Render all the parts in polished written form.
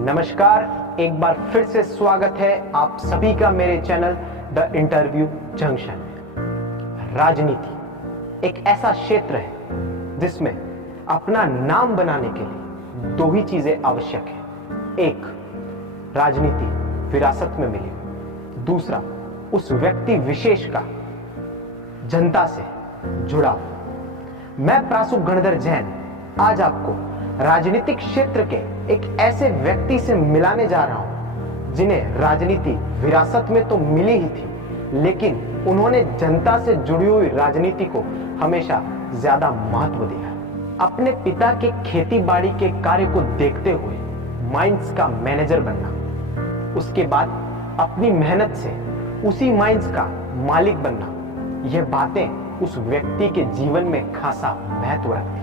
नमस्कार, एक बार फिर से स्वागत है आप सभी का मेरे चैनल द इंटरव्यू जंक्शन में। राजनीति एक ऐसा क्षेत्र है जिसमें अपना नाम बनाने के लिए दो ही चीजें आवश्यक है। एक, राजनीति विरासत में मिली, दूसरा उस व्यक्ति विशेष का जनता से जुड़ाव। मैं प्रासु गणधर जैन आज आपको राजनीतिक क्षेत्र के एक ऐसे व्यक्ति से मिलाने जा रहा हूं जिन्हें राजनीति विरासत में तो मिली ही थी, लेकिन उन्होंने जनता से जुड़ी हुई राजनीति को हमेशा ज्यादा महत्व दिया। अपने पिता के खेती बाड़ी के कार्य को देखते हुए माइंस का मैनेजर बनना, उसके बाद अपनी मेहनत से उसी माइंस का मालिक बनना, यह बातें उस व्यक्ति के जीवन में खासा महत्व रखती।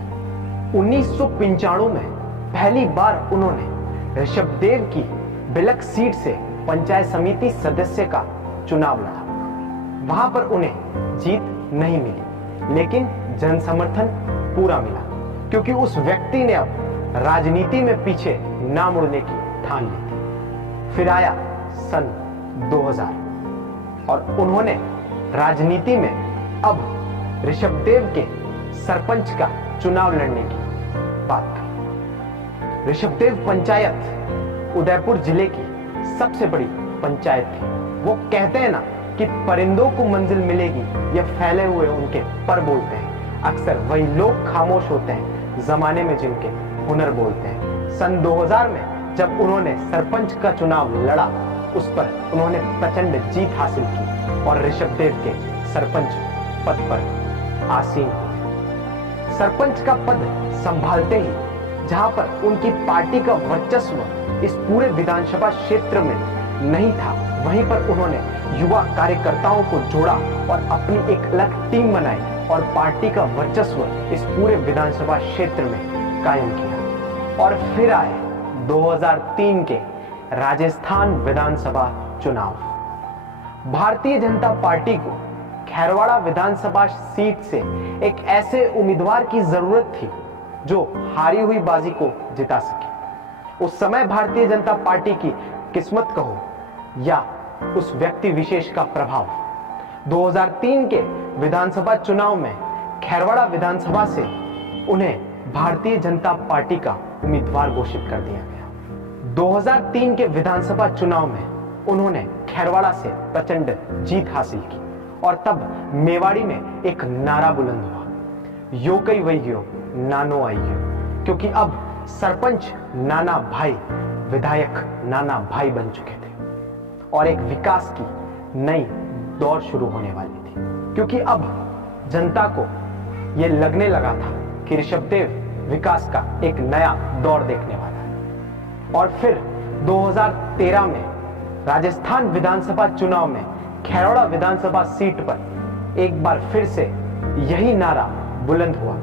1995 में पहली बार उन्होंने ऋषभदेव की बिलक सीट से पंचायत समिति सदस्य का चुनाव लड़ा। वहां पर उन्हें जीत नहीं मिली, लेकिन जन समर्थन पूरा मिला, क्योंकि उस व्यक्ति ने अब राजनीति में पीछे ना मुड़ने की ठान ली थी। फिर आया सन 2000 और उन्होंने राजनीति में अब ऋषभदेव के सरपंच का चुनाव लड़ने की बात करी। ऋषभदेव पंचायत उदयपुर जिले की सबसे बड़ी पंचायत थी। वो कहते हैं ना कि परिंदों को मंजिल मिलेगी, ये फैले हुए उनके पर बोलते हैं। अक्सर वही लोग खामोश होते हैं जमाने में जिनके हुनर बोलते हैं। सन 2000 में जब उन्होंने सरपंच का चुनाव लड़ा, उस पर उन्होंने प्रचंड जीत हासिल की और ऋषभदेव के सरपंच पद पर आसीन हुए। सरपंच का पद संभालते ही जहां पर उनकी पार्टी का वर्चस्व इस पूरे विधानसभा क्षेत्र में नहीं था, वहीं पर उन्होंने युवा कार्यकर्ताओं को जोड़ा और अपनी एक अलग टीम बनाई और पार्टी का वर्चस्व इस पूरे विधानसभा क्षेत्र में कायम किया। और फिर आए 2003 के राजस्थान विधानसभा चुनाव। भारतीय जनता पार्टी को खैरवाड़ा विधानसभा सीट से एक ऐसे उम्मीदवार की जरूरत थी जो हारी हुई बाजी को जिता सके। उस समय भारतीय जनता पार्टी की किस्मत कहो या उस व्यक्ति विशेष का प्रभाव, 2003 के विधानसभा चुनाव में खैरवाड़ा विधानसभा से उन्हें भारतीय जनता पार्टी का उम्मीदवार घोषित कर दिया गया। 2003 के विधानसभा चुनाव में उन्होंने खैरवाड़ा से प्रचंड जीत हासिल की और तब मेवाड़ी में एक नारा बुलंद हुआ, यो कई वही नानो आइयो, क्योंकि अब सरपंच नाना भाई विधायक नाना भाई बन चुके थे और एक विकास की नई दौर शुरू होने वाली थी, क्योंकि अब जनता को यह लगने लगा था कि ऋषभदेव विकास का एक नया दौर देखने वाला है। और फिर 2013 में राजस्थान विधानसभा चुनाव में खैरवाड़ा विधानसभा सीट पर एक बार फिर से यही नारा बुलंद हुआ,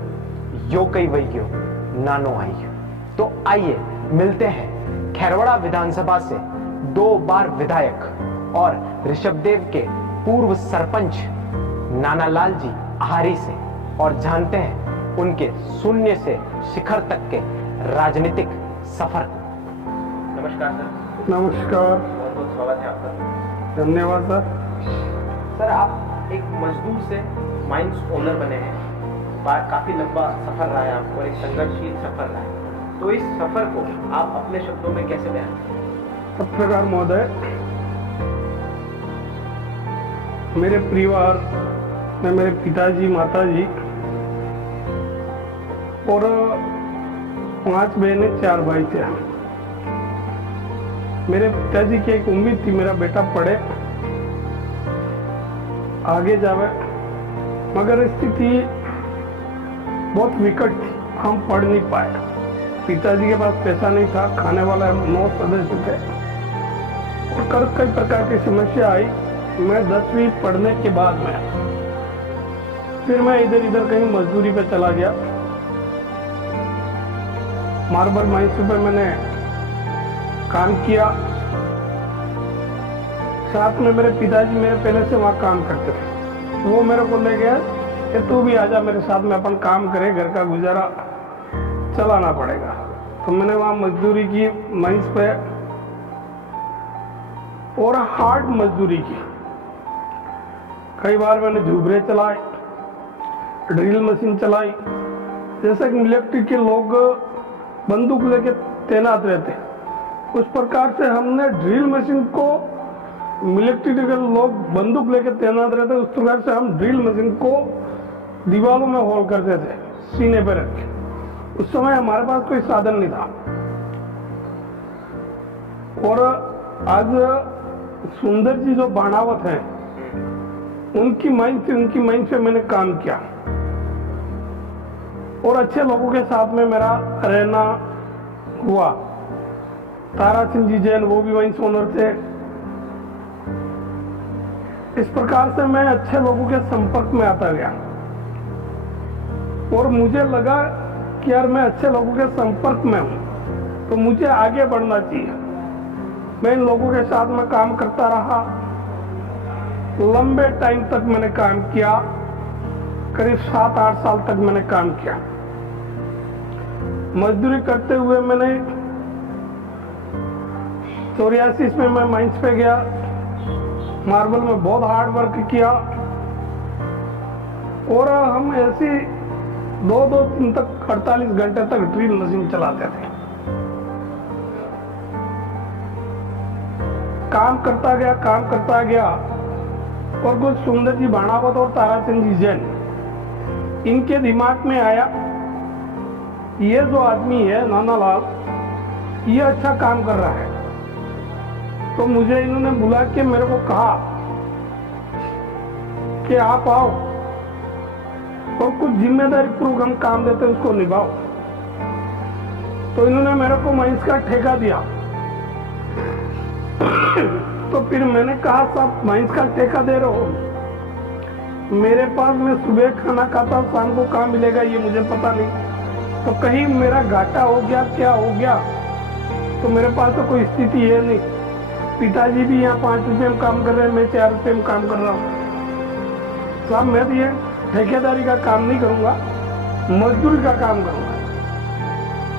यो कई वही नानो आइयो। तो आइए मिलते हैं खैरवाड़ा विधानसभा से 2 बार विधायक और ऋषभदेव के पूर्व सरपंच नानालाल जी आहारी से और जानते हैं उनके शून्य से शिखर तक के राजनीतिक सफर को। नमस्कार सर। नमस्कार, बहुत बहुत स्वागत है आपका। धन्यवाद सर। सर, आप एक मजदूर से माइंस ओनर बने हैं, काफी लंबा सफर रहा है आपको और एक संघर्षशील सफर रहा है, तो इस सफर को आप अपने शब्दों में कैसे बयान करें? पत्रकार महोदय, मेरे परिवार में मेरे पिताजी, माताजी और 5 बहनें 4 भाई थे। मेरे पिताजी की एक उम्मीद थी मेरा बेटा पढ़े, आगे जावे, मगर स्थिति बहुत विकट थी, हम पढ़ नहीं पाए। पिताजी के पास पैसा नहीं था, खाने वाला 9 सदस्य थे और कई प्रकार की समस्या आई। मैं 10वीं पढ़ने के बाद में फिर मैं इधर इधर कहीं मजदूरी पे चला गया। मार्बल माइंस पे मैंने काम किया, साथ में मेरे पिताजी मेरे पहले से वहाँ काम करते थे। वो मेरे को ले गया कि तू भी आजा मेरे साथ में, अपन काम करे, घर का गुजारा चलाना पड़ेगा। तो मैंने वहाँ मजदूरी की माइंस पे, और हार्ड मजदूरी की। कई बार मैंने झुबरे चलाए, ड्रिल मशीन चलाई। जैसे कि मिलिट्री के लोग बंदूक लेके तैनात रहते, उस प्रकार से हमने ड्रिल मशीन को, मिलिट्री के लोग बंदूक लेके तैनात रहते, उस प्रकार से हम ड्रिल मशीन को दीवारों में होल करते थे, सीने पे रख के। उस समय हमारे पास कोई साधन नहीं था। और आज सुंदर जी जो बाणावत है, उनकी माइंड से मैंने काम किया, और अच्छे लोगों के साथ में मेरा रहना हुआ। तारा सिंह जी जैन, वो भी माइंस ओनर थे। इस प्रकार से मैं अच्छे लोगों के संपर्क में आता गया, और मुझे लगा कि यार मैं अच्छे लोगों के संपर्क में हूं, तो मुझे आगे बढ़ना चाहिए। मैं इन लोगों के साथ में काम करता रहा। लंबे टाइम तक मैंने काम किया, करीब 7-8 साल तक मैंने काम किया। मजदूरी करते हुए मैंने 84 में मैं माइंस पे गया, मार्बल में बहुत हार्ड वर्क किया, और हम ऐसी 2-2 दिन तक 48 घंटे तक ड्रिल मशीन चलाते थे। काम करता गया, और कुछ सुंदर जी बाणावत और तारा सिंह जी जैन, इनके दिमाग में आया, ये जो आदमी है नानालाल, ये अच्छा काम कर रहा है। तो मुझे इन्होंने बुला के मेरे को कहा कि आप आओ और कुछ जिम्मेदारी पूर्वक हम काम देते उसको निभाओ। तो इन्होंने मेरे को माइंस का ठेका दिया। तो फिर मैंने कहा, साहब माइंस का ठेका दे रहे हो, मेरे पास मैं सुबह खाना खाता, शाम को कहाँ मिलेगा ये मुझे पता नहीं। तो कहीं मेरा घाटा हो गया, क्या हो गया, तो मेरे पास तो कोई स्थिति है नहीं। पिताजी भी यहाँ 5 रुपये में काम कर रहे हैं, मैं 4 रुपये में काम कर रहा हूँ। साहब मैं तो ये ठेकेदारी का काम नहीं करूँगा, मजदूरी का काम करूँगा।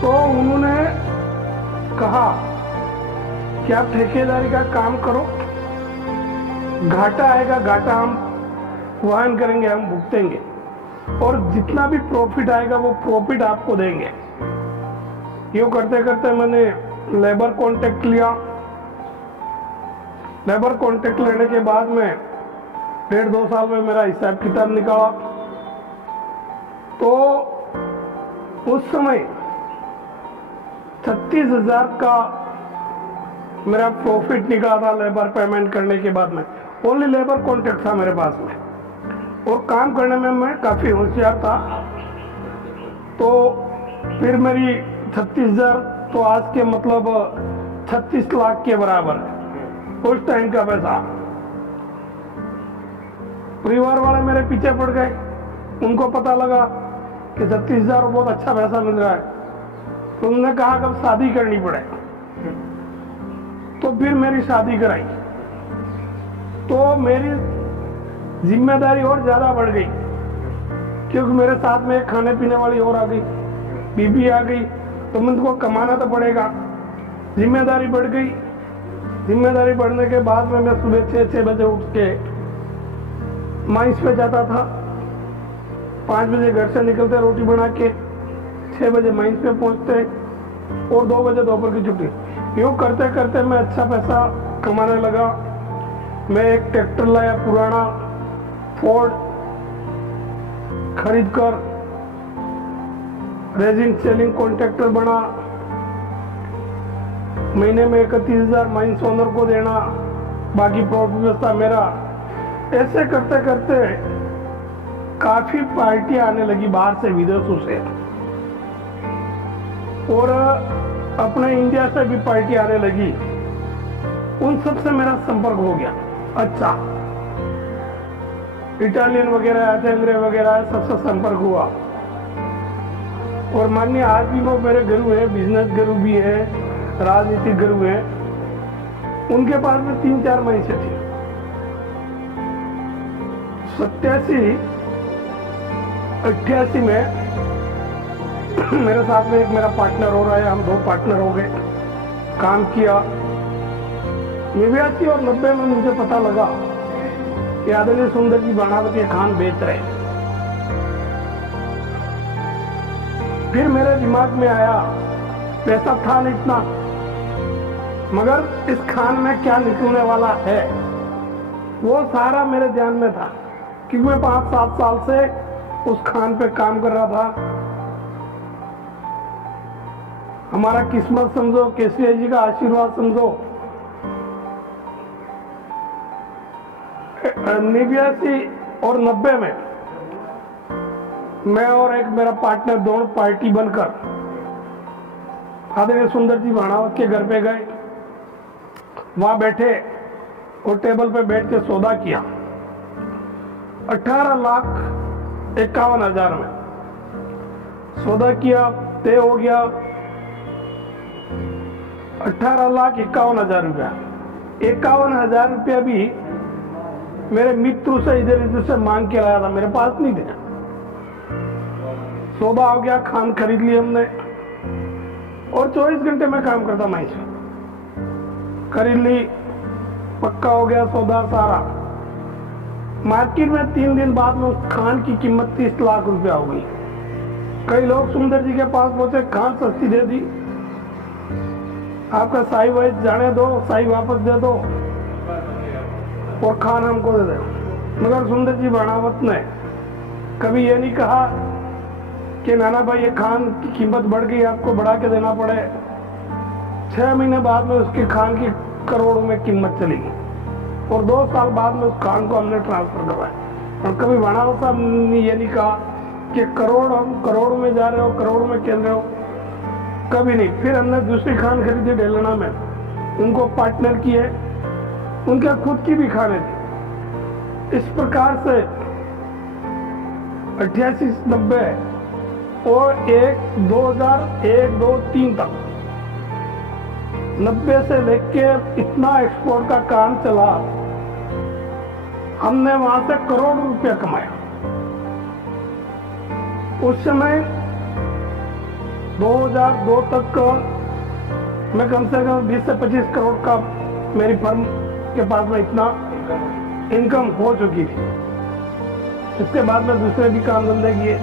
तो उन्होंने कहा कि आप ठेकेदारी का काम करो, घाटा आएगा, घाटा हम वहन करेंगे, हम भुगतेंगे, और जितना भी प्रॉफिट आएगा वो प्रॉफिट आपको देंगे। यूँ करते करते मैंने लेबर कॉन्ट्रैक्ट लिया। लेबर कॉन्ट्रैक्ट लेने के बाद में 1.5-2 साल में मेरा हिसाब किताब निकाला, तो उस समय 36,000 का मेरा प्रॉफिट निकला था लेबर पेमेंट करने के बाद में। ओनली लेबर कॉन्ट्रैक्ट था मेरे पास में, और काम करने में मैं काफ़ी होशियार था। तो फिर मेरी 36,000 तो आज के मतलब 36 लाख के बराबर है उस टाइम का पैसा। परिवार वाले मेरे पीछे पड़ गए, उनको पता लगा कि 36,000 बहुत अच्छा पैसा मिल रहा है, तो उन्होंने कहा कि अब शादी करनी पड़े। तो फिर मेरी शादी कराई, तो मेरी जिम्मेदारी और ज्यादा बढ़ गई, क्योंकि मेरे साथ में खाने पीने वाली और आ गई, बीबी आ गई, तो मुझको कमाना तो पड़ेगा। जिम्मेदारी बढ़ गई। जिम्मेदारी बढ़ने के बाद में मैं सुबह 6 बजे उठ के माइंस पे जाता था। 5 बजे घर से निकलते रोटी बना के, 6 बजे माइंस पे पहुंचते, और 2 बजे दोपहर की छुट्टी। यूँ करते करते मैं अच्छा पैसा कमाने लगा। मैं एक ट्रैक्टर लाया पुराना फोर्ड, खरीद कर रेजिंग सेलिंग कॉन्ट्रैक्टर बना। महीने में 31,000 माइंस ओनर को देना, बाकी प्रॉफिट व्यवस्था मेरा। ऐसे करते करते काफी पार्टियां आने लगी बाहर से, विदेशों से, और अपने इंडिया से भी पार्टी आने लगी। उन सब से मेरा संपर्क हो गया। अच्छा, इटालियन वगैरह आए थे, अंग्रेज वगैरह आए, सबसे संपर्क हुआ। और मानिए आज भी वो मेरे गुरु है, बिजनेस गुरु भी है, राजनीतिक गुरु है। उनके पास में 3-4 महिषे थी। 87-88 में मेरे साथ में एक मेरा पार्टनर हो रहा है, हम 2 पार्टनर हो गए, काम किया। 89 और 90 में मुझे पता लगा कि आदरणीय सुंदर जी बाणावती खान बेच रहे हैं। फिर मेरे दिमाग में आया, पैसा था नहीं इतना, मगर इस खान में क्या निकलने वाला है, वो सारा मेरे ध्यान में था, क्योंकि मैं 5-7 साल से उस खान पे काम कर रहा था। हमारा किस्मत समझो, केसीआई जी का आशीर्वाद समझो। 89 और 90 में मैं और एक मेरा पार्टनर दोनों पार्टी बनकर आदरणीय सुंदर जी भाणावत के घर पे गए। वहां बैठे और टेबल पे बैठ के सौदा किया 18,51,000 में सौदा किया, तय हो गया 18,51,000 रुपया। 51,000 रुपया भी मेरे मित्र से इधर से मांग के लाया था, मेरे पास नहीं थे। सौदा हो गया, खान खरीद ली हमने और 24 घंटे में काम करता मैं इसे खरीद ली, पक्का हो गया सौदा सारा। मार्केट में 3 दिन बाद में उस खान की कीमत 30 लाख रुपया हो गई। कई लोग सुंदर जी के पास पहुंचे, खान सस्ती दे दी, आपका साई वाइज जाने दो, साई वापस दे दो और खान हमको दे दो। मगर सुंदर जी बाणावत ने कभी ये नहीं कहा कि नाना भाई ये खान की कीमत बढ़ गई, आपको बढ़ा के देना पड़े। 6 महीने बाद में उसकी खान की करोड़ों में कीमत चली गई और 2 साल बाद में उस खान को हमने ट्रांसफर करवाया। और कभी बाणावत साहब ने ये नहीं कहा कि हम करोड़ों में जा रहे हो, करोड़ों में खेल रहे हो, कभी नहीं। फिर हमने दूसरी खान खरीदी डेलना में, उनको पार्टनर किए, उनके खुद की भी खाने थी। इस प्रकार से 88-90 और 2001-2-3 तक 90 से लेके इतना एक्सपोर्ट का काम चला, हमने वहां से करोड़ रुपया कमाया। उस समय 2002 तक मैं कम से कम 20 से 25 करोड़ का मेरी फर्म के पास में इतना इनकम हो चुकी थी। इसके बाद में दूसरे भी काम धंधे किए।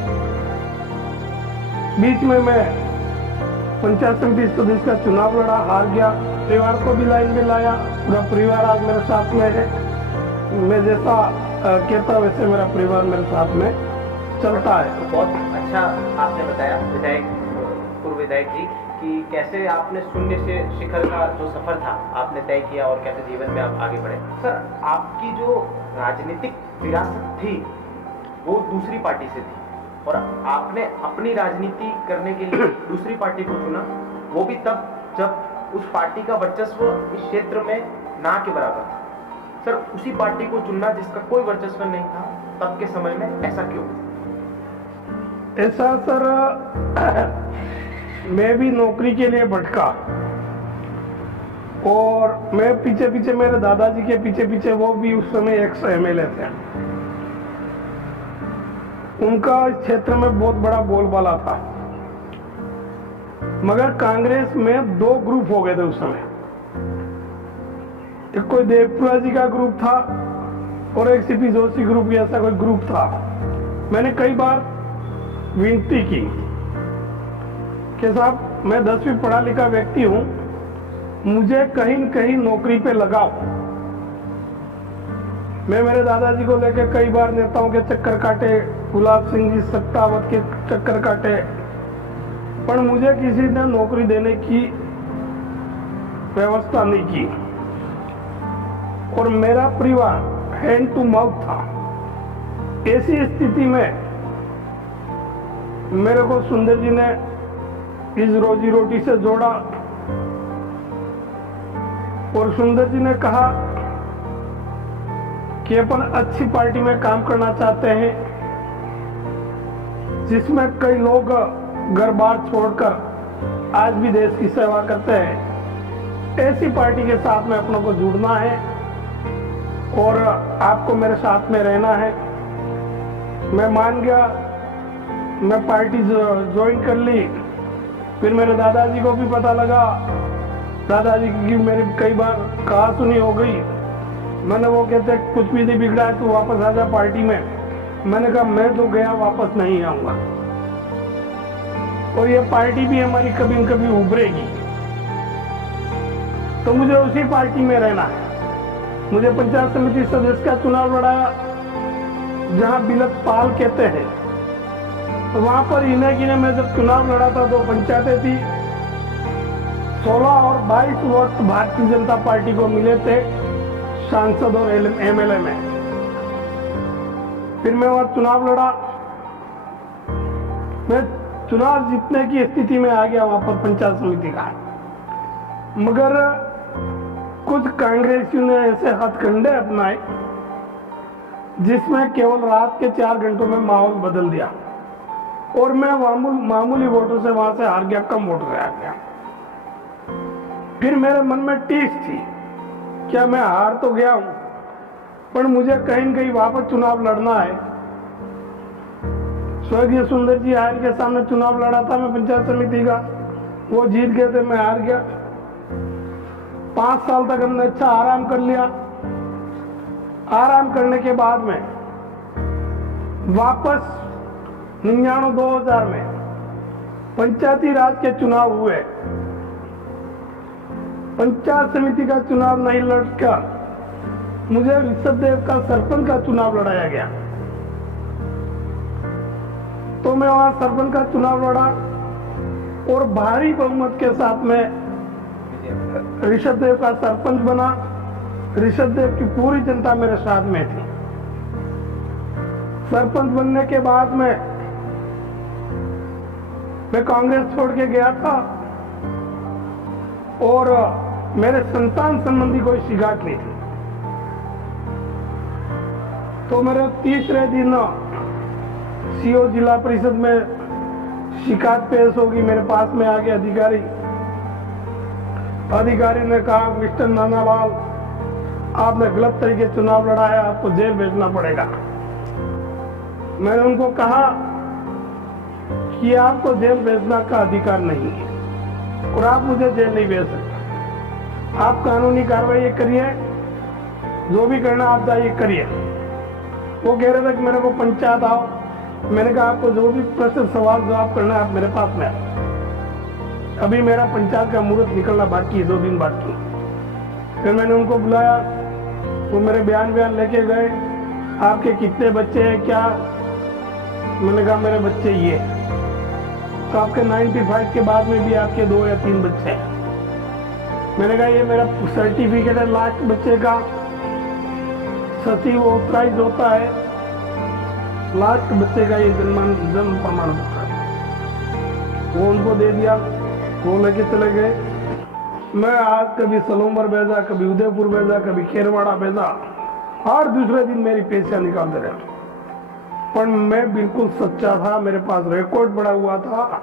बीच में मैं पंचायत समिति सदस्य का चुनाव लड़ा, हार गया। परिवार को भी लाइन में लाया, पूरा परिवार आज मेरे साथ में है। मैं जैसा कहता वैसे मेरा परिवार मेरे साथ में चलता है। बहुत अच्छा आपने बताया पूर्व विधायक जी कि कैसे आपने शून्य से शिखर का जो सफर था आपने तय किया और कैसे जीवन में आप आगे बढ़े। सर, आपकी जो राजनीतिक विरासत थी वो दूसरी पार्टी से थी और आपने अपनी राजनीति करने के लिए दूसरी पार्टी को चुना, वो भी तब जब उस पार्टी का वर्चस्व इस क्षेत्र में ना के बराबर था। सर, उसी पार्टी को चुनना जिसका कोई वर्चस्व नहीं था तब के समय में, ऐसा क्यों? ऐसा सर, मैं भी नौकरी के लिए भटका और मैं पीछे पीछे मेरे दादाजी के पीछे पीछे, वो भी उस समय ex-MLA थे। उनका इस क्षेत्र में बहुत बड़ा बोलबाला था। मगर कांग्रेस में 2 ग्रुप हो गए थे उस समय। एक कोई देवपुरा जी का ग्रुप था और एक सीपी जोशी ग्रुप, ऐसा कोई ग्रुप था। मैंने कई बार विनती की कि साहब, मैं 10वीं पढ़ा लिखा व्यक्ति हूं, मुझे कहीं न कहीं नौकरी पे लगाओ। मैं मेरे दादाजी को लेकर कई बार नेताओं के चक्कर काटे, गुलाब सिंह जी सत्तावत के चक्कर काटे, पर मुझे किसी ने नौकरी देने की व्यवस्था नहीं की। और मेरा परिवार हैंड टू माउथ था। ऐसी स्थिति में मेरे को सुंदर जी ने इस रोजी रोटी से जोड़ा और सुंदर जी ने कहा कि अपन अच्छी पार्टी में काम करना चाहते हैं जिसमें कई लोग घर बार छोड़कर आज भी देश की सेवा करते हैं। ऐसी पार्टी के साथ में अपनों को जुड़ना है और आपको मेरे साथ में रहना है। मैं मान गया मैं पार्टी ज्वाइन कर ली। फिर मेरे दादाजी को भी पता लगा, दादाजी की मेरी कई बार कहा सुनी हो गई। मैंने, वो कहते कुछ भी नहीं बिगड़ा है, तू वापस आ जा पार्टी में। मैंने कहा मैं तो गया, वापस नहीं आऊंगा, और ये पार्टी भी हमारी कभी न कभी उभरेगी, तो मुझे उसी पार्टी में रहना है। मुझे पंचायत समिति सदस्य का चुनाव लड़ाया, जहां बिलत पाल कहते हैं, तो वहां पर इन्हें गिने में जब चुनाव लड़ा था, दो पंचायतें थी, 16 और 22 वोट भारतीय जनता पार्टी को मिले थे सांसद और एमएलए में। फिर मैं वहां चुनाव लड़ा, मैं चुनाव जीतने की स्थिति में आ गया वहां पर पंचायत समिति का, मगर कुछ कांग्रेसियों ने ऐसे हथकंडे अपनाए जिसमें केवल रात के 4 घंटों में माहौल बदल दिया, और मैं मामूली वोटों से वहां से हार गया, कम वोटों से हार गया। फिर मेरे मन में टीस थी, क्या मैं हार तो गया हूं, पर मुझे कहीं न कहीं वापस चुनाव लड़ना है। स्वर्गीय सुंदर जी आर्य के सामने चुनाव लड़ा था मैं पंचायत समिति का, वो जीत गए थे, मैं हार गया। 5 साल तक हमने अच्छा आराम कर लिया। आराम करने के बाद में वापस 99-2000 में पंचायती राज के चुनाव हुए। पंचायत समिति का चुनाव नहीं लड़कर मुझे ऋषभदेव का सरपंच का चुनाव लड़ाया गया, तो मैं वहां सरपंच का चुनाव लड़ा और भारी बहुमत के साथ में ऋषभदेव का सरपंच बना। ऋषभदेव की पूरी जनता मेरे साथ में थी। सरपंच बनने के बाद में मैं कांग्रेस छोड़ के गया था, और मेरे संतान संबंधी कोई शिकायत नहीं थी। तो मेरे तीसरे दिन सीओ जिला परिषद में शिकायत पेश होगी, मेरे पास में आ गए अधिकारी ने कहा, मिस्टर नानालाल, आपने गलत तरीके चुनाव लड़ा है, आपको जेल भेजना पड़ेगा। मैंने उनको कहा कि आपको जेल भेजना का अधिकार नहीं है और आप मुझे जेल नहीं भेज सकते। आप कानूनी कार्रवाई करिए, जो भी करना आप जाइए करिए। वो कह रहे थे कि मेरे को पंचायत आओ। मैंने कहा आपको जो भी प्रश्न सवाल जवाब करना है आप मेरे पास में आओ। अभी मेरा पंचायत का मुहूर्त निकलना बाकी है, 2 दिन बाकी। फिर मैंने उनको बुलाया, वो मेरे बयान लेके गए। आपके कितने बच्चे हैं क्या? मैंने कहा मेरे बच्चे ये। तो आपके 95 के बाद में भी आपके 2 या 3 बच्चे हैं। मैंने कहा ये मेरा सर्टिफिकेट है लास्ट बच्चे का, सचिव ऑथराइज होता है, लास्ट बच्चे का ये जन्म प्रमाण पत्र। वो उनको दे दिया, वो लेके चले गए। मैं आज कभी सलोमर भेजा, कभी उदयपुर भेजा, कभी खेरवाड़ा भेजा, हर दूसरे दिन मेरी पैसा निकालते रहे। पर मैं बिल्कुल सच्चा था, मेरे पास रिकॉर्ड पड़ा हुआ था,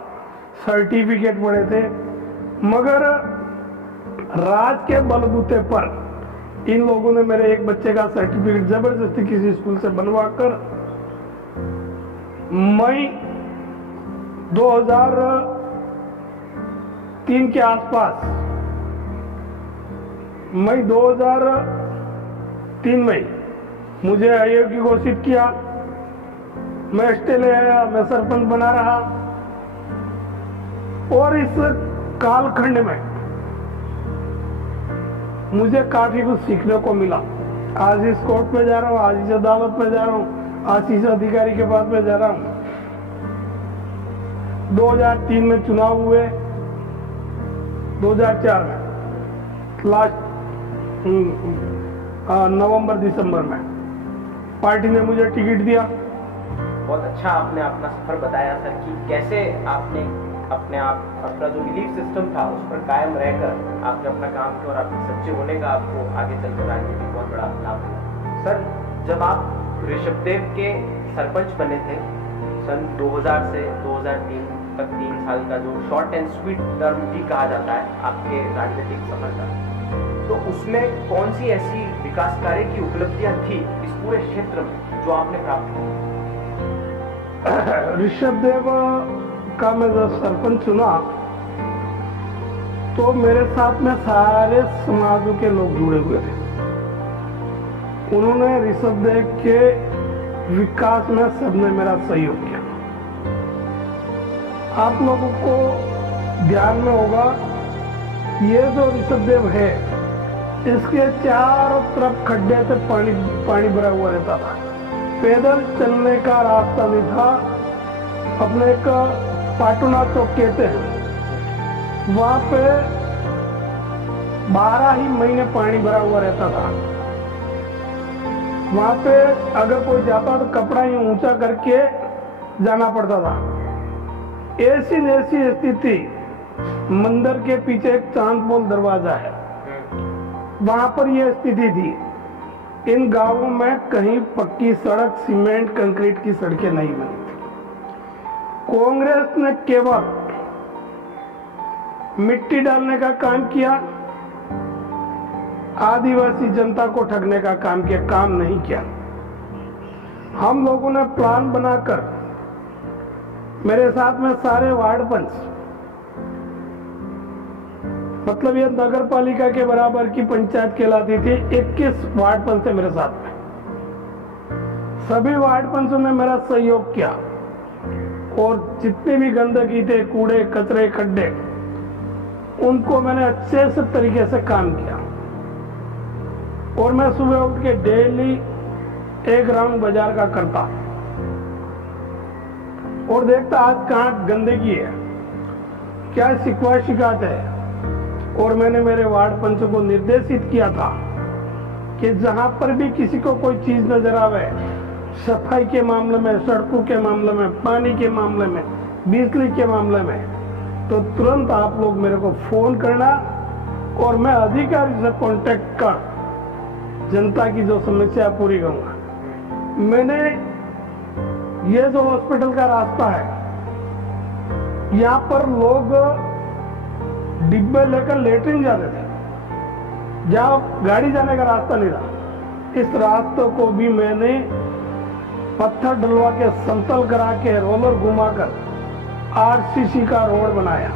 सर्टिफिकेट पड़े थे, मगर राज के बलबूते पर इन लोगों ने मेरे एक बच्चे का सर्टिफिकेट जबरदस्ती किसी स्कूल से बनवा कर मई 2003 के आसपास, मई 2003 में मुझे अयोग्य घोषित किया। मैं स्टे ले आया, मैं सरपंच बना रहा, और इस कालखंड में मुझे काफी कुछ सीखने को मिला। आज इस कोर्ट में जा रहा हूँ, आज इस अदालत में जा रहा हूँ, आज इस अधिकारी के पास में जा रहा हूँ। 2003 में चुनाव हुए, 2004 में लास्ट नवंबर दिसंबर में पार्टी ने मुझे टिकट दिया। बहुत अच्छा आपने अपना सफर बताया सर कि कैसे आपने अपने आप अपना जो बिलीफ सिस्टम था उस पर कायम रहकर आपने अपना काम किया और आपके सच्चे होने का आपको आगे चलकर राजनीति बहुत बड़ा लाभ मिला। सर, जब आप ऋषभदेव के सरपंच बने थे सन 2000 से 2003 तक, 3 साल का जो शॉर्ट एंड स्वीट टर्म भी कहा जाता है आपके राजनीतिक सफर का, तो उसमें कौन सी ऐसी विकास कार्य की उपलब्धियां थी इस पूरे क्षेत्र में जो आपने प्राप्त की? ऋषभ देव का मैं जब सरपंच चुना तो मेरे साथ में सारे समाजों के लोग जुड़े हुए थे। उन्होंने ऋषभ देव के विकास में सबने मेरा सहयोग किया। आप लोगों को ध्यान में होगा, ये जो ऋषभ देव है इसके चारों तरफ खड्डे से पानी भरा हुआ रहता था। पैदल चलने का रास्ता नहीं था। अपने एक पाटुना चौक कहते हैं, वहां पे 12 ही महीने पानी भरा हुआ रहता था। वहां पे अगर कोई जाता तो कपड़ा ही ऊंचा करके जाना पड़ता था। ऐसी स्थिति, मंदिर के पीछे एक चांदपोल दरवाजा है, वहां पर यह स्थिति थी। इन गांवों में कहीं पक्की सड़क, सीमेंट, कंक्रीट की सड़कें नहीं बनी थी। कांग्रेस ने केवल मिट्टी डालने का काम किया, आदिवासी जनता को ठगने का काम किया, काम नहीं किया। हम लोगों ने प्लान बनाकर, मेरे साथ में सारे वार्ड पंच, मतलब ये नगर पालिका के बराबर की पंचायत कहलाती थी, 21 वार्ड पंच थे मेरे साथ में। सभी वार्ड पंचों ने मेरा सहयोग किया और जितनी भी गंदगी थे, कूड़े कचरे खड्डे, उनको मैंने अच्छे से तरीके से काम किया। और मैं सुबह उठ के डेली एक राउंड बाजार का करता और देखता आज कहाँ गंदगी है, क्या शिकवा शिकायत है। और मैंने मेरे वार्ड पंचों को निर्देशित किया था कि जहां पर भी किसी को कोई चीज नजर आवे, सफाई के मामले में, सड़कों के मामले में, पानी के मामले में, बिजली के मामले में, तो तुरंत आप लोग मेरे को फोन करना और मैं अधिकारी से कांटेक्ट कर जनता की जो समस्या पूरी करूंगा। मैंने ये जो हॉस्पिटल का रास्ता है, यहाँ पर लोग डिब्बे लेकर लेटरिन जाते थे, जहाँ गाड़ी जाने का रास्ता नहीं था। इस रास्ते को भी मैंने पत्थर डलवा के, समतल करा के, रोलर घुमाकर आरसीसी का रोड बनाया।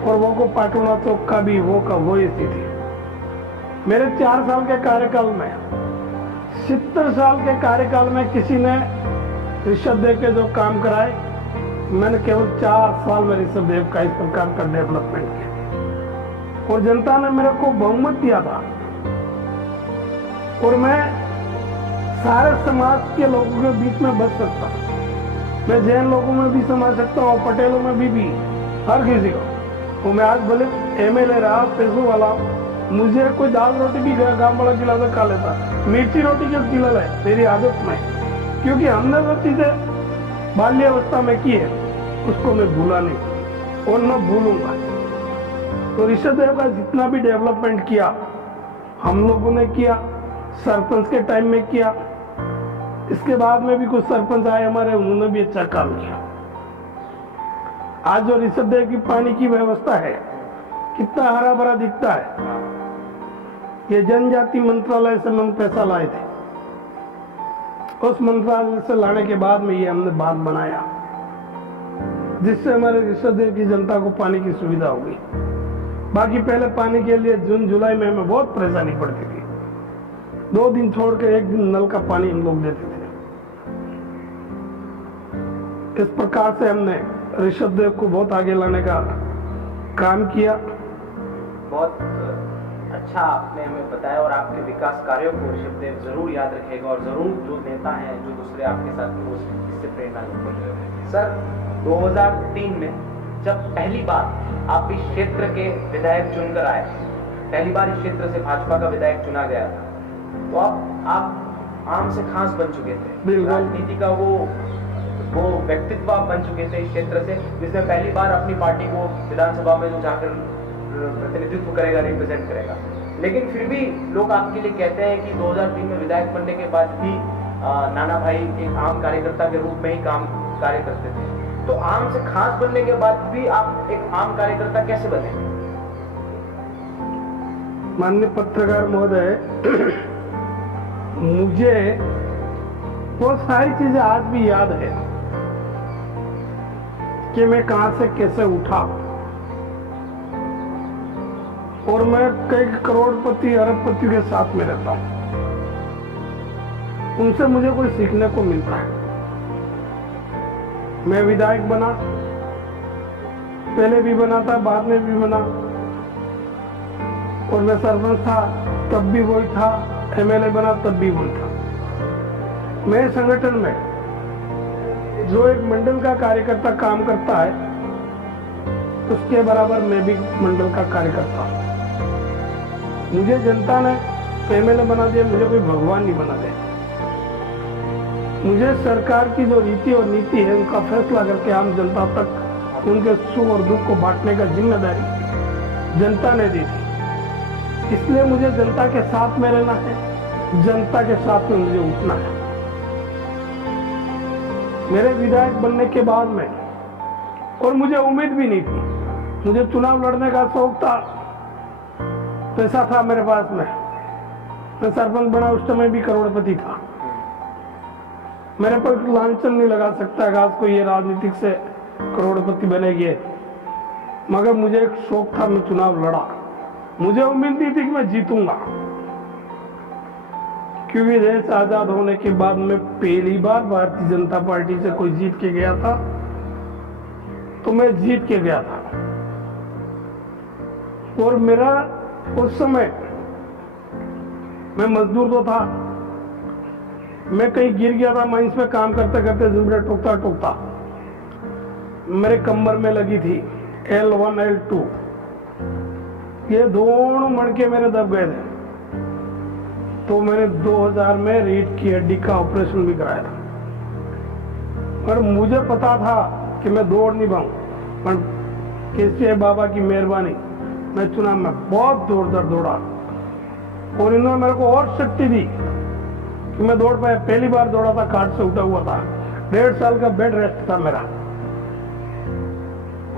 और वो को पाटुना चौक का भी वो स्थिति। मेरे 4 साल के कार्यकाल में, 70 साल के कार्यकाल में किसी ने ऋषभ देव के जो काम कराए, मैंने केवल 4 साल में ऋषभ देव का इस प्रकार का डेवलपमेंट किया। और जनता ने मेरे को बहुमत दिया था। और मैं सारे समाज के लोगों के बीच में बच सकता, मैं जैन लोगों में भी समा सकता हूँ, पटेलों में भी हर किसी को। तो मैं आज भले एमएलए रहा, पैसों वाला, मुझे कोई दाल रोटी भी गाँव वाला खिला तो खा लेता, मिर्ची रोटी क्यों खिला है, मेरी आदत में। क्योंकि हमने वो चीजें बाल्यावस्था में की है, उसको मैं भूला नहीं और न भूलूंगा। तो ऋषभ देव का जितना भी डेवलपमेंट किया हम लोगों ने किया, सरपंच के टाइम में किया। इसके बाद में भी कुछ सरपंच आए हमारे, उन्होंने भी अच्छा काम किया। आज जो ऋषभ देव की पानी की व्यवस्था है, कितना हरा भरा दिखता है। ये जनजाति मंत्रालय से हम पैसा लाए थे, उस मंत्रालय से लाने के बाद में ये हमने बांध बनाया, जिससे हमारे ऋषभ देव की जनता को पानी की सुविधा हो गई। बाकी पहले पानी के लिए जून जुलाई में हमें बहुत परेशानी पड़ती थी। 2 दिन छोड़ के 1 दिन नल का पानी हम लोग देते थे। इस प्रकार से हमने ऋषभ देव को बहुत आगे लाने का काम किया। बहुत अच्छा आपने हमें बताया और आपके विकास कार्यों को ऋषभ देव जरूर याद रखेगा और जरूर जो नेता हैं, जो दूसरे आपके साथ में, वो इससे प्रेरणा लेंगे। सर, 2003 में जब पहली बार आप इस क्षेत्र के विधायक चुनकर आए, पहली बार इस क्षेत्र से भाजपा का विधायक चुना गया था, तो आप आम से खास बन चुके थे। राजनीति का वो व्यक्तित्व आप बन चुके थे इस क्षेत्र से, जिसने पहली बार अपनी पार्टी को विधानसभा में जो जाकर प्रतिनिधित्व करेगा, रिप्रेजेंट करेगा। लेकिन फिर भी लोग आपके लिए कहते हैं कि 2003 में विधायक बनने के बाद भी नाना भाई एक आम कार्यकर्ता के रूप में ही कार्य करते थे। तो आम से खास बनने के बाद भी आप एक आम कार्यकर्ता कैसे बने? माननीय पत्रकार महोदय, मुझे वो सारी चीजें आज भी याद है। कि मैं कहां से कैसे उठा, और मैं कई करोड़पति अरबपति के साथ में रहता हूं, उनसे मुझे कोई सीखने को मिलता है। मैं विधायक बना, पहले भी बना था, बाद में भी बना, और मैं सरपंच था तब भी वही था, एमएलए बना तब भी वही था। मैं संगठन में जो एक मंडल का कार्यकर्ता काम करता है, उसके बराबर मैं भी मंडल का कार्यकर्ता हूं। मुझे जनता ने एमएलए बना दिया, मुझे कोई भगवान नहीं बना दिया। मुझे सरकार की जो रीति और नीति है, उनका फैसला करके आम जनता तक उनके सुख और दुख को बांटने का जिम्मेदारी जनता ने दी थी। इसलिए मुझे जनता के साथ में रहना है, जनता के साथ में मुझे उठना है। मेरे विधायक बनने के बाद में, और मुझे उम्मीद भी नहीं थी, मुझे चुनाव लड़ने का शौक था, पैसा था मेरे पास में, मैं सरपंच बना, उस समय भी करोड़पति था। मेरे पर लांछन नहीं लगा सकता है आज को ये राजनीतिक से करोड़पति बनेगी, मगर मुझे एक शौक था, मैं चुनाव लड़ा। मुझे उम्मीद नहीं थी कि मैं जीतूंगा, क्योंकि देश आजाद होने के बाद में पहली बार भारतीय जनता पार्टी से कोई जीत के गया था, तो मैं जीत के गया था। और मेरा उस समय, मैं मजदूर तो था, मैं कहीं गिर गया था माइंस में काम करते करते, जुबड़े टोकता टोकता मेरे कमर में लगी थी L1 L2, ये दोनों मणके मेरे दब गए थे। तो मैंने 2000 में रीढ़ की हड्डी का ऑपरेशन भी कराया था, पर मुझे पता था कि मैं दौड़ नहीं पाऊं, पर केसीआई बाबा की मेहरबानी मैं चुनाव में बहुत जोरदार दौड़ा, और इन्होंने मेरे को और शक्ति दी कि मैं दौड़ पाया। पहली बार दौड़ा था, खाट से उठा हुआ था, 1.5 साल का बेड रेस्ट था मेरा,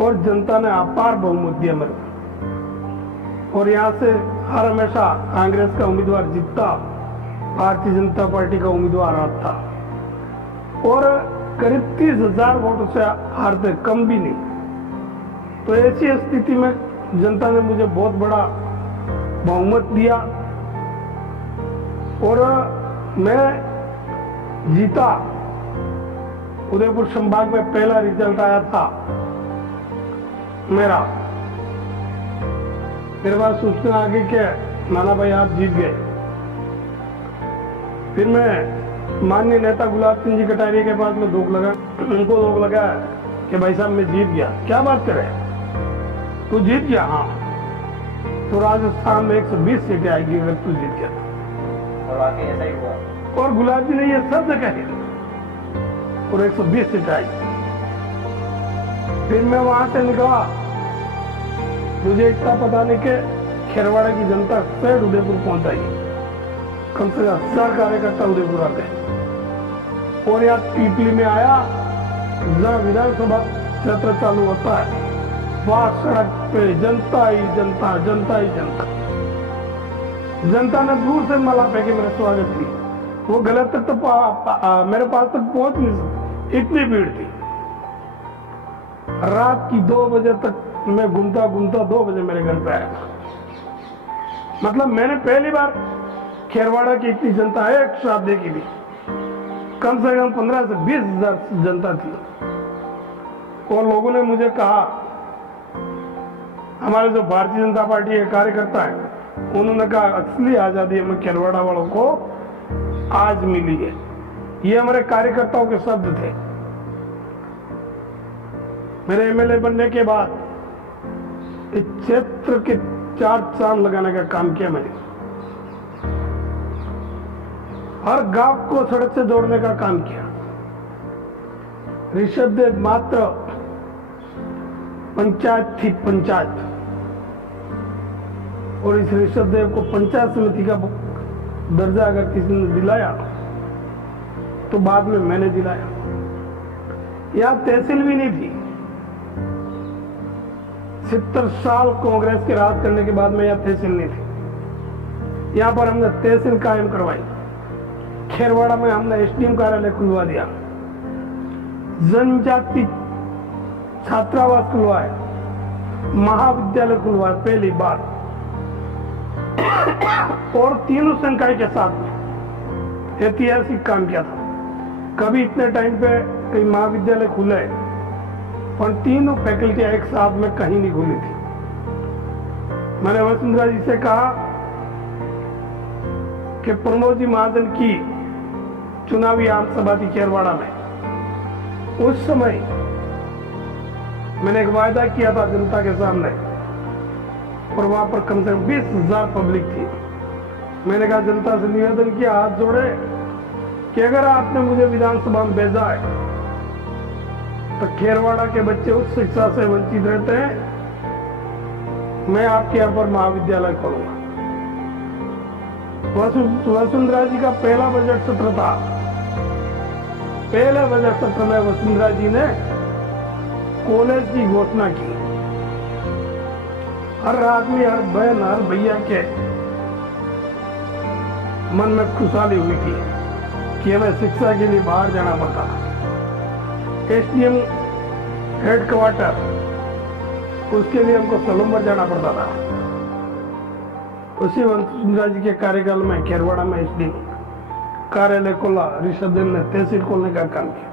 और जनता ने अपार बहुमत दिया मेरे को। और यहाँ से हर हमेशा कांग्रेस का उम्मीदवार जीतता, भारतीय जनता पार्टी का उम्मीदवार आता, और करीब 30,000 वोटों से हारते, कम भी नहीं। तो ऐसी स्थिति में जनता ने मुझे बहुत बड़ा बहुमत दिया, और मैं जीता। उदयपुर संभाग में पहला रिजल्ट आया था मेरा, मेरे पास सूचना आ गई कि नाना भाई आप जीत गए। फिर मैं माननीय नेता गुलाब सिंह जी कटारिया के पास में धोख लगा, उनको धोख लगा कि भाई साहब मैं जीत गया। क्या बात करे, तू जीत गया? हाँ, तो राजस्थान में 120 सीटें आएगी अगर तू जीत गया। और वाकई ऐसा ही हुआ, और गुलाब जी ने ये सब जगह और 120 सीटें आई। फिर मैं वहां से निकला, मुझे इतना पता नहीं कि खेरवाड़ा की जनता फिर उदयपुर पहुंच जाएगी, कम से कम 1000 कार्यकर्ता उदयपुर आ गए। और यहाँ पीपली में आया, जहाँ विधानसभा सत्र चालू होता है, वहां सड़क पे जनता ही जनता, जनता ही जनता। जनता ने दूर से माला फेंके मेरा स्वागत की, वो गलत तक तो मेरे पास तक पहुंच नहीं सकती, इतनी भीड़ थी। रात की 2 बजे तक मैं घूमता घूमता 2 बजे मेरे घर पे आया। मतलब मैंने पहली बार खेरवाड़ा की इतनी जनता एक साथ देखी थी, कम से कम 15 से 20 हजार जनता थी। और लोगों ने मुझे कहा, हमारे जो भारतीय जनता पार्टी के कार्यकर्ता है, उन्होंने कहा असली आजादी हमें खेरवाड़ा वालों को आज मिली है। ये हमारे कार्यकर्ताओं के शब्द थे। मेरे एमएलए बनने के बाद इस क्षेत्र के 4 चांद लगाने का काम किया मैंने। हर गांव को सड़क से जोड़ने का काम किया। ऋषभदेव मात्र पंचायत थी, पंचायत, और इस ऋषभदेव को पंचायत समिति का दर्जा अगर किसी ने दिलाया तो बाद में मैंने दिलाया। यहां तहसील भी नहीं थी। 70 साल कांग्रेस के राज करने के बाद में यहां तहसील नहीं थी। यहां पर हमने तहसील कायम करवाई। खेरवाड़ा में हमने एसडीएम कार्यालय खुलवा दिया। जनजाति छात्रावास खुलवाए, महाविद्यालय खुलवाए पहली बार, और तीनों संकाय के साथ में ऐतिहासिक काम किया था। कभी इतने टाइम पे कई महाविद्यालय खुले पर तीनों फैकल्टियां एक साथ में कहीं नहीं खुली थी। मैंने वसुंधरा जी से कहा कि प्रमोद जी महाजन की चुनावी आम सभा थी खेरवाड़ा में, उस समय मैंने एक वायदा किया था जनता के सामने, और वहां पर कम से कम 20,000 पब्लिक थी। मैंने कहा जनता से निवेदन किया, हाथ जोड़े, कि अगर आपने मुझे विधानसभा में भेजा है तो खेरवाड़ा के बच्चे उच्च शिक्षा से वंचित रहते हैं, मैं आपके यहाँ पर महाविद्यालय खोलूंगा। वसुंधरा जी का पहला बजट सत्र था। पहले बजट सत्र में वसुंधरा जी ने कॉलेज की घोषणा की। हर आदमी, हर बहन, हर भैया के मन में खुशहाली हुई थी कि हमें शिक्षा के लिए बाहर जाना पड़ता। एसडीएम हेडक्वार्टर, उसके लिए हमको सोलंबर जाना पड़ता था। उसी वसुंधरा जी के कार्यकाल में खेरवाड़ा में एसडीएम कार्यालय खोला, ऋषभदेव ने तहसील खोलने का काम किया,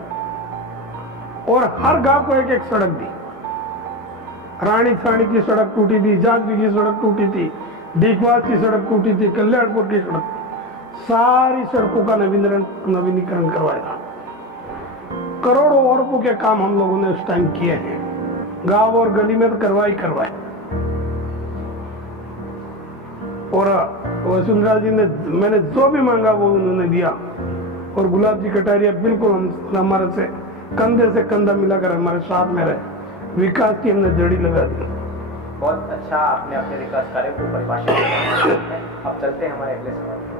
और हर गांव को एक एक सड़क दी। रानी साणी की सड़क टूटी थी, जांजगी की सड़क टूटी थी, डीकवास की सड़क टूटी थी, कल्याणपुर की सड़क, सारी सड़कों का नवीनीकरण करवाया था। करोड़ों और रुपयों के काम हम लोगों ने उस टाइम किए हैं, गांव और गली में तो करवाए। और वसुंधरा जी ने, मैंने जो भी मांगा वो उन्होंने दिया, और गुलाब जी कटारिया बिल्कुल हमारे से कंधा मिलाकर हमारे साथ में रहे, विकास की हमने जड़ी लगा दी। बहुत अच्छा आपने अपने विकास कार्य को परिभाषित किया। अब चलते हैं हमारे अगले सवाल पर।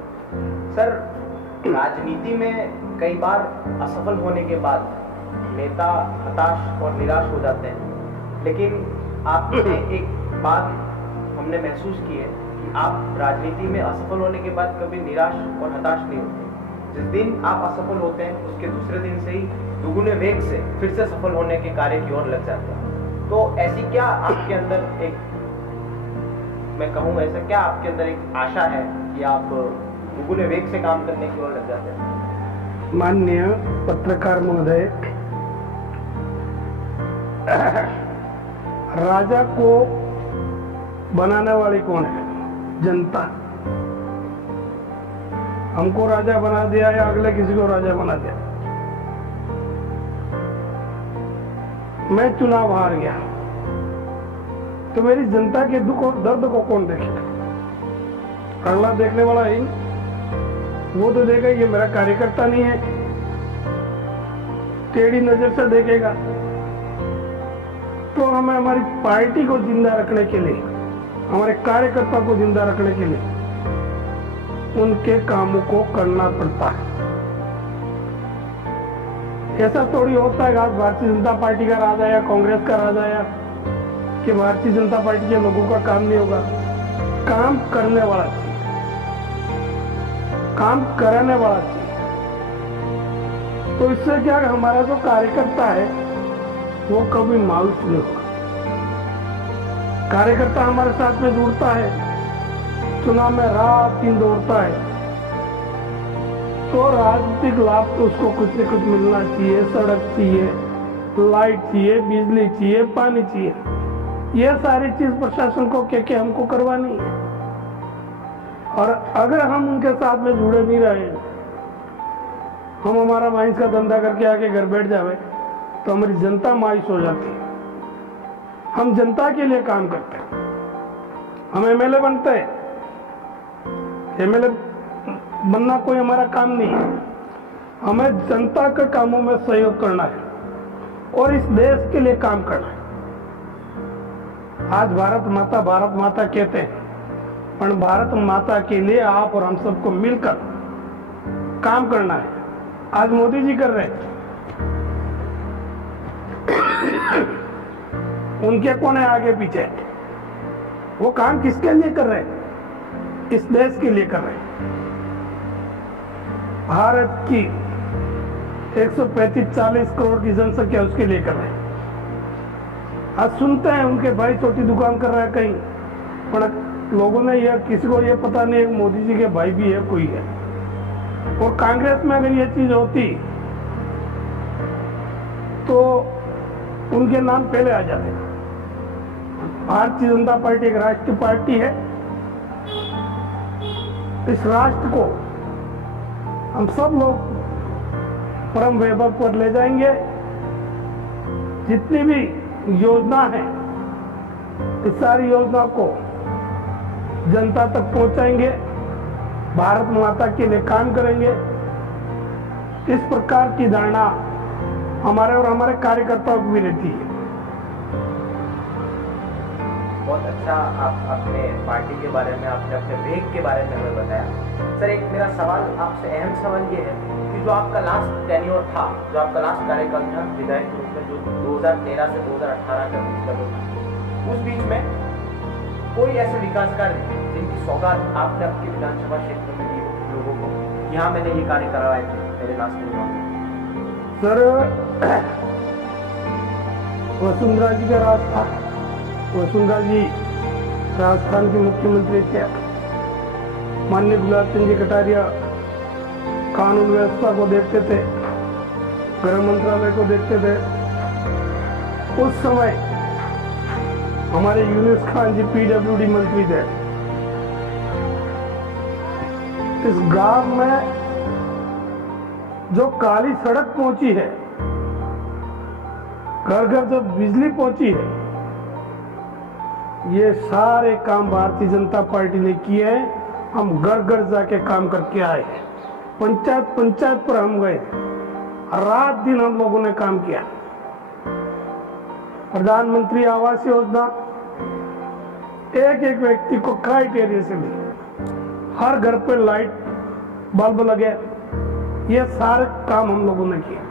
सर, राजनीति में कई बार असफल होने के बाद नेता हताश और निराश हो जाते हैं, लेकिन आपने एक बात हमने महसूस की है कि आप राजनीति में असफल होने के बाद कभी निराश और हताश नहीं होते। जिस दिन आप असफल होते हैं उसके दूसरे दिन से ही दुगुने वेग से फिर से सफल होने के कार्य की ओर लग जाते हैं। तो ऐसी क्या आपके अंदर एक, मैं कहूँ ऐसा क्या आपके अंदर एक आशा है कि आप दुगुने वेग से काम करने की ओर लग जाते हैं? माननीय पत्रकार महोदय, राजा को बनाने वाली कौन है? जनता। हमको राजा बना दिया या अगले किसी को राजा बना दिया? मैं चुनाव हार गया तो मेरी जनता के दुख और दर्द को कौन देखेगा? अगला देखने वाला ही, वो तो देखेगा ये मेरा कार्यकर्ता नहीं है, टेढ़ी नजर से देखेगा। तो हमें हमारी पार्टी को जिंदा रखने के लिए, हमारे कार्यकर्ता को जिंदा रखने के लिए उनके कामों को करना पड़ता है। ऐसा थोड़ी होता है आज भारतीय जनता पार्टी का राज आया, कांग्रेस का राज आया, कि भारतीय जनता पार्टी के लोगों का काम नहीं होगा। काम करने वाला चाहिए, काम कराने वाला चाहिए। तो इससे क्या, हमारा जो कार्यकर्ता है वो कभी मायूस नहीं होगा। कार्यकर्ता हमारे साथ में जुड़ता है, चुनाव में रात दिन दौड़ता है, तो राजनीतिक लाभ तो उसको कुछ न कुछ मिलना चाहिए। सड़क चाहिए, लाइट चाहिए, बिजली चाहिए, पानी चाहिए। ये सारी चीज प्रशासन को के हमको करवानी है। और अगर हम उनके साथ में जुड़े नहीं रहे, हम हमारा माइंस का धंधा करके आके घर बैठ जावे, तो हमारी जनता मायूस हो जाती है। हम जनता के लिए काम करते हैं, हम एमएलए बनते हैं। एमएलए बनना कोई हमारा काम नहीं है, हमें जनता के कामों में सहयोग करना है और इस देश के लिए काम करना है। आज भारत माता कहते हैं, पर भारत माता के लिए आप और हम सबको मिलकर काम करना है। आज मोदी जी कर रहे हैं, उनके कौन है आगे पीछे? वो काम किसके लिए कर रहे हैं? इस देश के लिए कर रहे हैं। भारत की 135-40 करोड़ की जनसंख्या उसके लिए कर रहे हैं। आज सुनते हैं उनके भाई छोटी दुकान कर रहा है कहीं, पर लोगों ने यह किसी को ये पता नहीं है मोदी जी के भाई भी है कोई है। और कांग्रेस में अगर ये चीज होती तो उनके नाम पहले आ जाते। भारतीय जनता पार्टी एक राष्ट्रीय पार्टी है। इस राष्ट्र को हम सब लोग परम वैभव पर ले जाएंगे। जितनी भी योजना है इस सारी योजना को जनता तक पहुंचाएंगे, भारत माता के लिए काम करेंगे। इस प्रकार की धारणा हमारे और हमारे कार्यकर्ताओं की भी रहती है। बहुत अच्छा आप अपने पार्टी के बारे में, आपने अपने वेग के बारे में हमें बताया। सर एक मेरा सवाल आपसे, अहम सवाल ये है कि जो आपका लास्ट टेन्योर था, जो आपका लास्ट कार्यकाल था विधायक के रूप में, जो 2013 से 2018 का बीच का जो था, उस बीच में कोई ऐसे विकास कार्य जिनकी सौगात आपने आपके विधानसभा क्षेत्र में दी लोगों को, यहाँ मैंने ये कार्य करवाए थे मेरे लास्ट टेन्योर में? सर वसुंधरा जी का राज था। वसुंधरा जी राजस्थान के मुख्यमंत्री थे। माननीय गुलाब चंद जी कटारिया कानून व्यवस्था को देखते थे, गृह मंत्रालय को देखते थे। उस समय हमारे यूनुस खान जी पीडब्ल्यूडी मंत्री थे। इस गांव में जो काली सड़क पहुंची है, घर घर जो बिजली पहुंची है, ये सारे काम भारतीय जनता पार्टी ने किए हैं। हम घर घर जाके काम करके आए हैं। पंचायत पंचायत पर हम गए, रात दिन हम लोगों ने काम किया। प्रधानमंत्री आवास योजना एक एक व्यक्ति को क्राइटेरिया से दी, हर घर पे लाइट बल्ब लगे। ये सारे काम हम लोगों ने किए।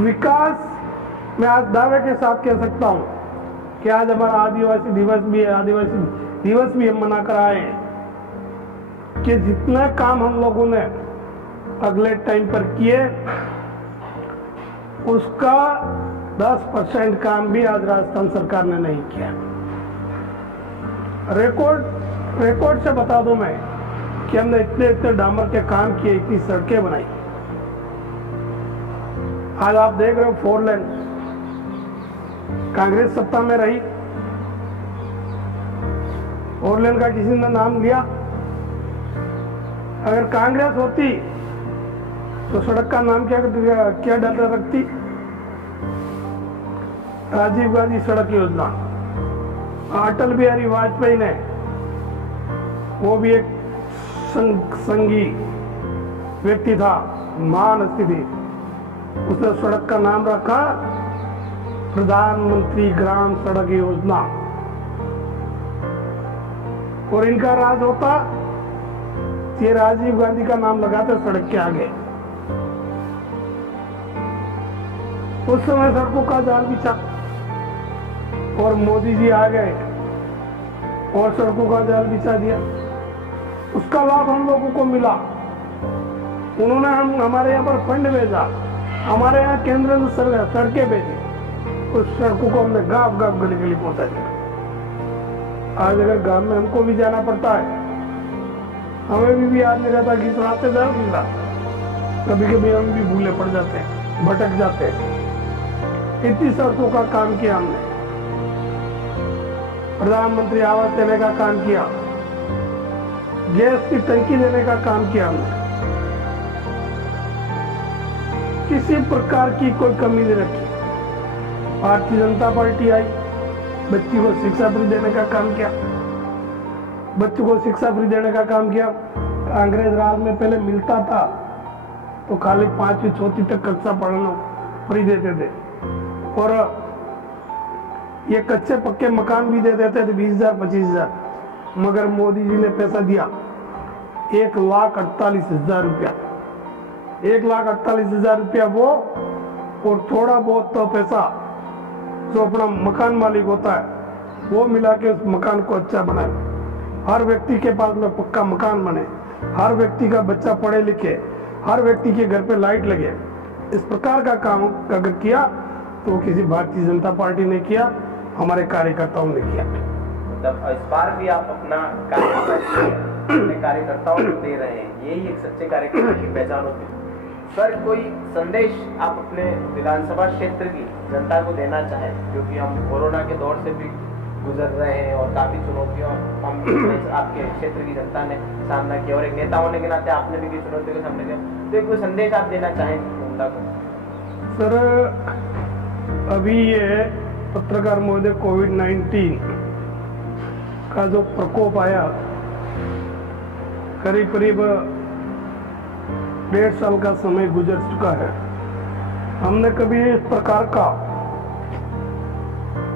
विकास मैं आज दावे के साथ कह सकता हूं कि आज हमारा आदिवासी दिवस भी है, आदिवासी दिवस भी हम मना कर आए हैं कि जितना काम हम लोगों ने अगले टाइम पर किए उसका 10% काम भी आज राजस्थान सरकार ने नहीं किया। रिकॉर्ड से बता दूं मैं कि हमने इतने डामर के काम किए, इतनी सड़कें बनाई। आज आप देख रहे हो 4 लेन, कांग्रेस सत्ता में रही, 4 लेन का किसी ने नाम लिया? अगर कांग्रेस होती तो सड़क का नाम क्या डाल रखती? राजीव गांधी सड़क योजना। अटल बिहारी वाजपेयी ने, वो भी एक संघी व्यक्ति था, महान स्थिति, उसने सड़क का नाम रखा प्रधानमंत्री ग्राम सड़क योजना। और इनका राज होता ये राजीव गांधी का नाम लगाते सड़क के आगे। उस समय सड़कों का जाल बिछा और मोदी जी आ गए और सड़कों का जाल बिछा दिया। उसका लाभ हम लोगों को मिला। उन्होंने हमारे यहाँ पर फंड भेजा, हमारे यहाँ केंद्र में सड़कें भेजी, उस सड़कों को हमने गांव गांव गली गली पहुंचा दिया। आज अगर गांव में हमको भी जाना पड़ता है, हमें भी याद नहीं रहता कि इस रास्ते जा रहा, कभी कभी हम भी भूले पड़ जाते हैं, भटक जाते हैं। इतनी सड़कों का काम किया हमने, प्रधानमंत्री आवास देने का काम किया, गैस की टंकी देने का काम किया हमने। किसी प्रकार की कोई कमी नहीं रखी। भारतीय जनता पार्टी आई, बच्ची को शिक्षा फ्री देने का काम किया, बच्चों को शिक्षा फ्री देने का काम किया। कांग्रेस राज में पहले मिलता था तो खाली 5वीं 6वीं तक कक्षा पढ़ना फ्री देते थे, और ये कच्चे पक्के मकान भी दे देते थे 20,000 25,000। मगर मोदी जी ने पैसा दिया 1,48,000 रुपया, 1,48,000 रुपया वो, और थोड़ा बहुत तो पैसा जो अपना मकान मालिक होता है वो मिला के उस मकान को अच्छा बनाए। हर व्यक्ति के पास में पक्का मकान बने, हर व्यक्ति का बच्चा पढ़े लिखे, हर व्यक्ति के घर पे लाइट लगे। इस प्रकार का काम अगर किया वो किसी भारतीय जनता पार्टी ने किया, हमारे कार्यकर्ताओं ने किया। तब इस बार भी आप अपना अपने कार्यकर्ताओं को दे रहे हैं, यही एक सच्चे कार्यकर्ता की पहचान होती है। सर, कोई संदेश आप अपने विधानसभा क्षेत्र की जनता को देना चाहें, क्योंकि हम कोरोना के दौर से भी गुजर रहे हैं और काफी चुनौतियों हम आपके क्षेत्र की जनता ने सामना किया, और एक नेता होने के नाते आपने भी चुनौतियों का सामना किया, तो कोई संदेश आप देना चाहें जनता को? सर, अभी ये पत्रकार महोदय कोविड-19 का जो प्रकोप आया, करीब करीब 1.5 साल का समय गुजर चुका है। हमने कभी इस प्रकार का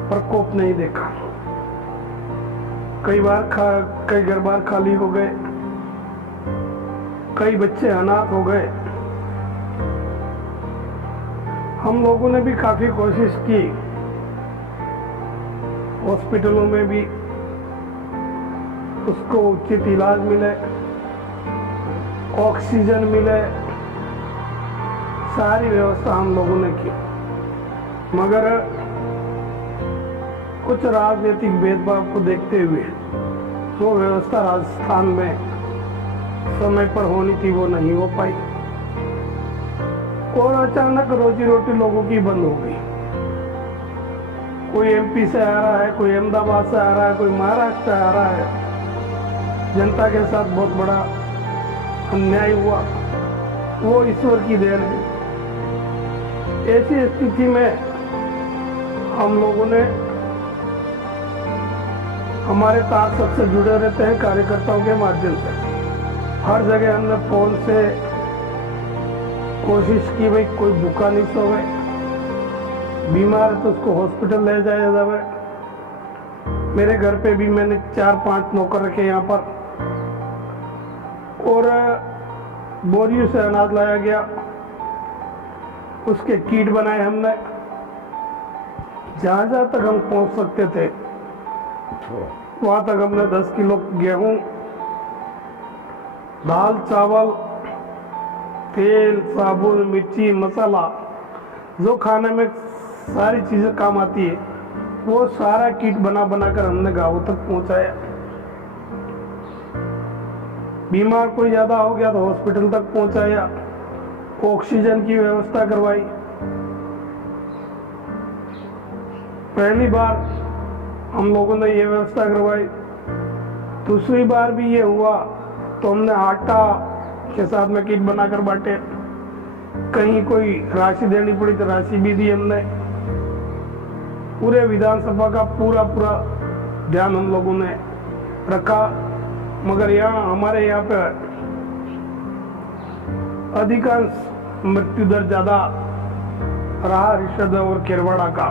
प्रकोप नहीं देखा। कई घर बार खाली हो गए, कई बच्चे अनाथ हो गए। हम लोगों ने भी काफी कोशिश की, हॉस्पिटलों में भी उसको उचित इलाज मिले, ऑक्सीजन मिले, सारी व्यवस्था हम लोगों ने की, मगर कुछ राजनीतिक भेदभाव को देखते हुए जो व्यवस्था राजस्थान में समय पर होनी थी वो नहीं हो पाई, और अचानक रोजी रोटी लोगों की बंद हो गई। कोई एमपी से आ रहा है, कोई अहमदाबाद से आ रहा है, कोई महाराष्ट्र से आ रहा है। जनता के साथ बहुत बड़ा अन्याय हुआ, वो ईश्वर की देन है। ऐसी स्थिति में हम लोगों ने, हमारे तार सबसे जुड़े रहते हैं कार्यकर्ताओं के माध्यम से। हर जगह हमने फोन से कोशिश की, भाई कोई भूखा नहीं सोवे, बीमार है तो उसको हॉस्पिटल ले जाया जाए। मेरे घर पे भी मैंने 4-5 नौकर रखे यहाँ पर, और बोरियों से अनाज लाया गया, उसके किट बनाए हमने। जहाँ जहाँ तक हम पहुँच सकते थे वहाँ तक हमने 10 किलो गेहूं, दाल, चावल, तेल, साबुन, मिर्ची, मसाला, जो खाने में सारी चीजें काम आती है, वो सारा किट बना बनाकर हमने गांवों तक पहुंचाया। बीमार कोई ज्यादा हो गया तो हॉस्पिटल तक पहुंचाया, ऑक्सीजन की व्यवस्था करवाई। पहली बार हम लोगों ने ये व्यवस्था करवाई। दूसरी बार भी ये हुआ तो हमने आटा के साथ में किट बनाकर बांटे। कहीं कोई राशि देनी पड़ी तो राशि भी दी हमने। पूरे विधानसभा का पूरा ध्यान हम लोगों ने रखा, मगर यहाँ हमारे यहाँ पे अधिकांश मृत्यु दर ज्यादा रहा रिषद और खेरवाड़ा का,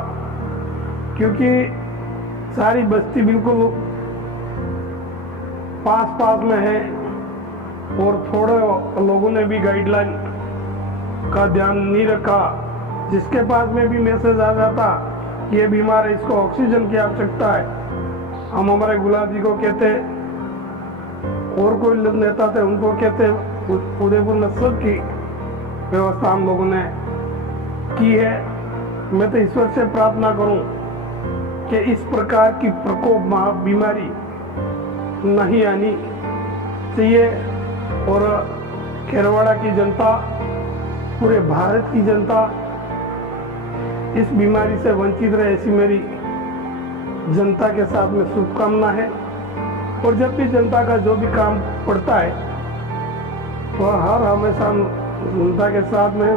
क्योंकि सारी बस्ती बिल्कुल पास में है, और थोड़े लोगों ने भी गाइडलाइन का ध्यान नहीं रखा। जिसके पास में भी मैसेज आ जाता कि ये बीमार है, इसको ऑक्सीजन की आवश्यकता है, हम हमारे गुलाब जी को कहते, और कोई नेता थे उनको कहते, उदयपुर में सबकी व्यवस्था हम लोगों ने की है। मैं तो ईश्वर से प्रार्थना करूं कि इस प्रकार की प्रकोप बीमारी नहीं आनी चाहिए, और खेरवाड़ा की जनता, पूरे भारत की जनता इस बीमारी से वंचित रहे, ऐसी मेरी जनता के साथ में शुभकामना है। और जब भी जनता का जो भी काम पड़ता है वह हर हमेशा जनता के साथ में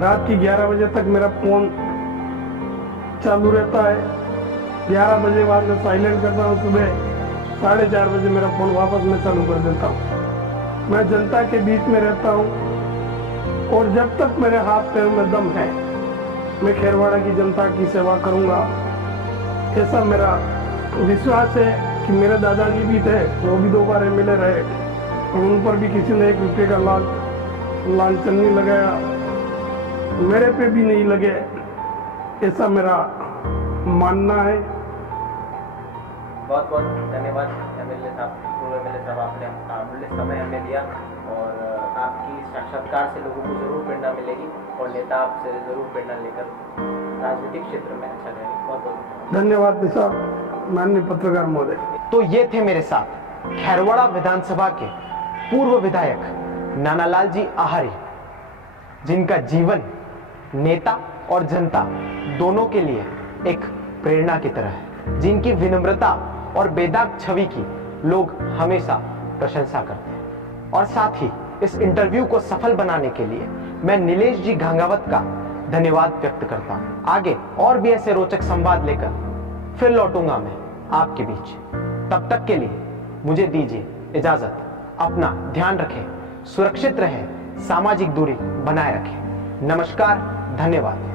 रात की 11 बजे तक मेरा फोन चालू रहता है। 11 बजे बाद में साइलेंट करता हूँ, सुबह 4:30 बजे मेरा फोन वापस मैं चालू कर देता हूँ। मैं जनता के बीच में रहता हूँ, और जब तक मेरे हाथ पैर में दम है मैं खेरवाड़ा की जनता की सेवा करूँगा, ऐसा मेरा विश्वास है। कि मेरे दादाजी भी थे, वो भी 2 बार MLA रहे, और उन पर भी किसी ने 1 रुपये का लांछन नहीं लगाया, मेरे पे भी नहीं लगे, ऐसा मेरा मानना है। बहुत बहुत धन्यवाद एमएलए साहब, पूर्व एमएलए साहब, आपने अमूल्य समय हमें दिया और आपकी साक्षात्कार से लोगों को जरूर प्रेरणा मिलेगी और नेता आपसे जरूर प्रेरणा लेकर राजनीतिक क्षेत्र में अच्छा करेंगे। बहुत बहुत धन्यवाद निसार, माननीय पत्रकार महोदय। तो ये थे मेरे साथ खैरवाड़ा विधानसभा के पूर्व विधायक नानालाल जी आहारी, जिनका जीवन नेता और जनता दोनों के लिए एक प्रेरणा की तरह है, जिनकी विनम्रता और बेदाग छवि की लोग हमेशा प्रशंसा करते हैं। और साथ ही इस इंटरव्यू को सफल बनाने के लिए मैं नीलेश जी घांगावत का धन्यवाद व्यक्त करता हूं। आगे और भी ऐसे रोचक संवाद लेकर फिर लौटूंगा मैं आपके बीच। तब तक के लिए मुझे दीजिए इजाजत। अपना ध्यान रखें, सुरक्षित रहें, सामाजिक दूरी बनाए रखें। नमस्कार, धन्यवाद।